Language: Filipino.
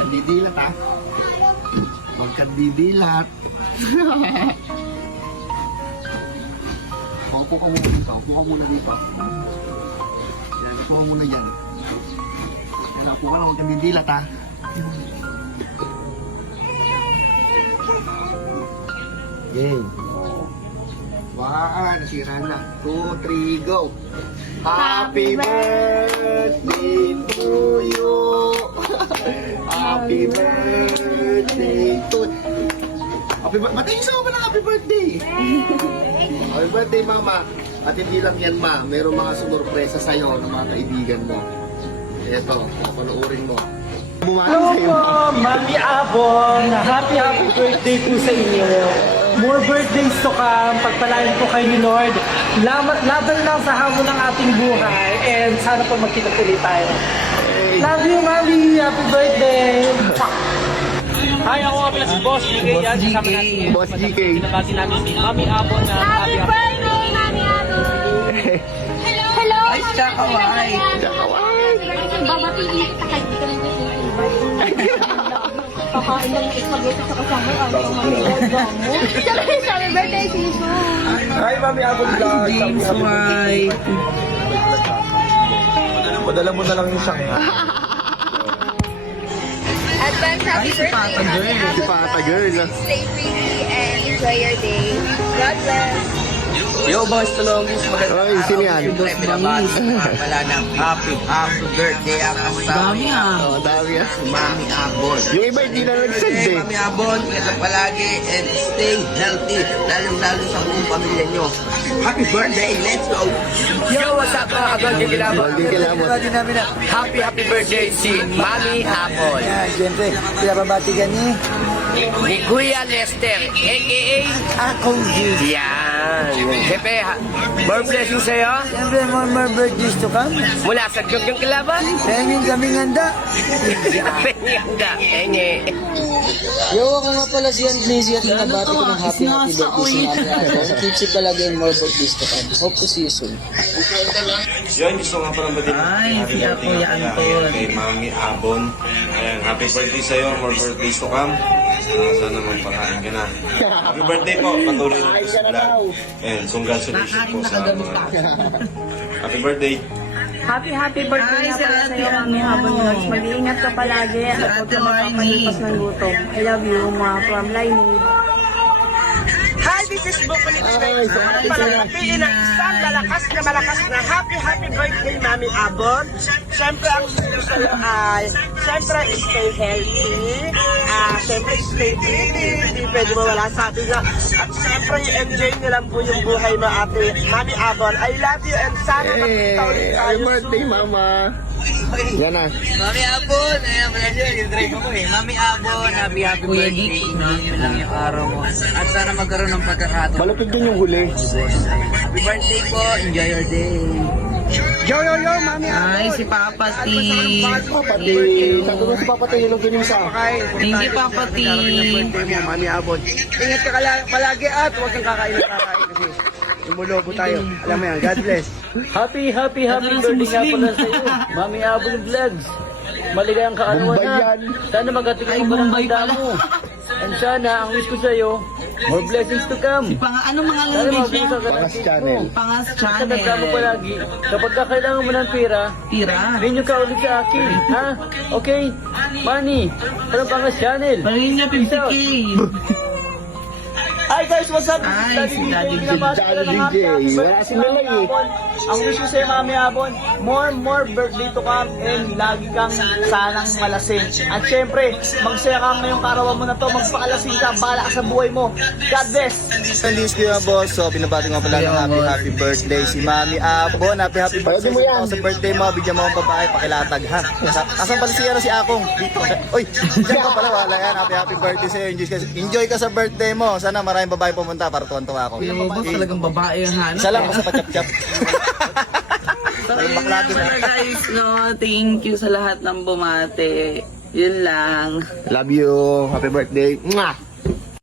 kang didilat ha. Huwag kang didilat. Upo ka muna dito. Upo ka muna dito. Yan, upo ka muna dyan. Yan, upo ka lang. Huwag kang didilat ha. Game. 1, nasira na. 2, 3, go. Happy birthday to you. Happy birthday to Happy birthday. Ba't yung sama ng happy birthday? Happy birthday, mama. At hindi lang yan, ma. Merong mga sumurpresa sa'yo ng mga kaibigan mo. Ito, papanoorin mo. Hello po, Mami Abon. Happy birthday po sa inyo. More birthdays to come. Pagpalain po kayo ni Lord. Laban lang sa hamon ng ating buhay. And sana po magkita ulit tayo. Love you, Mami. Happy birthday. Hi, ako nga pala si Boss GK. Yan, kasama natin. Boss GK. Pinabati namin si Mami Abon na Happy birthday, Mami Abon! Hello! Ay, Chakaway! Babatiin kita kahit di ka nang kakain lang ng spaghetti sa kasama ang pamangalaga mo. Sabi birthday, Siso! Hi, Mami Abon vlog. James White! Padala mo na lang yung siyang. Advance happy birthday, Mami Abon! Si Pata Girl. Stay pretty and enjoy your day. God bless! Yo boys, Tulongis, magandang Oy, sino yan? Ay, pinabati pala ng happy birthday ang kasama. Dami ah. Si Mami Abon. Yung iba hindi na nag-send eh. Mami Abon, ingat palagi and stay healthy, lalong-lalo sa buong pamilya nyo. Happy birthday, let's go! Yo, what's up mga kabagay kilabot? Bagay kilabot. Pinabati namin na happy birthday si Mami Abon. Yan, siyempre, pinababati ka ni Ni Kuya Lester, a.k.a. Akong Diyos. Yan. Siyempre, more blessings sa'yo. Siyempre, more birthdays to come. Mula sa Jogjong Kilaban. Pengin kaming handa. Pengenda. Penge. Yo, ako nga pala si Anglisi at nabati ko ng happy birthday si Mami Abon. Keep safe palagi and more birthdays to come. Hope to see you soon. Yun, gusto nga parang batin. Ay, si Kuya Anton. Kay Mami Abon. Ayan, happy birthday sa'yo. More birthdays to come. Sana magpakain ka na. Happy birthday po. Patuloy na sa vlog. And congratulations po sa happy birthday. Happy birthday Ay, nga si pala Ate sa'yo, Mami Ano. Abon Vlogs. Mag-iingat ka palagi at huwag Ate ka magpapalipas ng gutom. I love you, mga from Lainid. Hi, this is Bukulit Space. Palagpatiin ng isang malakas na happy birthday, Mami Abon. Siyempre, ang gusto sa'yo ay, siyempre, stay healthy. Siyempre, stay pretty. Hindi pwede mawala sa atin na. At siyempre, enjoy nyo lang po yung buhay mo, ate Mami Abon. I love you and sana makita ulit tayo Happy birthday, soon. mama. Yan na. Mami Abon. Ayan, pala siya. Yung drive ako eh. Mami Abon. Happy birthday. Yun lang yung araw mo. At sana magkaroon ng pagkakataon. Malapit din yung huli. Happy birthday po. Enjoy your day. Yo, Mami Abon. Ay, si Papa T. Papa T. Sabi ko si Papa T. Yung ganun sa Thank you, Papa T. Mami Abon. Ingat ka palagi at huwag kang kakain kasi tumulobo tayo. Alam mo yan, God bless. Happy birthday nga pala sa iyo, Mami Abon Vlogs. Maligayang kaarawan Bombay na. yan. Sana magatikin mo ng handa mo. And sana, ang wish ko sa iyo, more blessings to come. Anong mga Sana lalagay mabuhay siya? ka ng Pangas cake channel. mo. Pangas Tandaan mo channel. palagi, kapag kailangan mo ng pera, Tira. rinyo ka ulit sa akin. Ha? Okay? Money. Parang Pangas channel. Palagay niya 50K. Hi guys, what's up? Hi, si Daddy DJ. Daddy DJ. Wala si Melay eh. Ang wish ko sa'yo, Mami Abon, more birthday to come and lagi kang sanang malasing. At syempre, magsaya ka ngayong karawan mo na to, magpakalasing ka, bahala ka sa buhay mo. God bless! Feliz ko yung boss. So, pinabati nga pala ng happy birthday si Mami Abon. Happy birthday mo yan. sa birthday mo. Bigyan mo ang babae, pakilatag ha. Asan pala si Akong? Dito. Uy, dyan ka pala. Wala yan. Happy birthday sa'yo. Enjoy ka sa birthday mo. Sana maraming babae pumunta para tuwan-tuwa ako. Kuya Boss, talagang babae yung hanap. Isa lang, basta pa-chap-chap. So, yun nga pala guys, no? Thank you sa lahat ng bumate. Yun lang. Love you. Happy birthday. Mwah!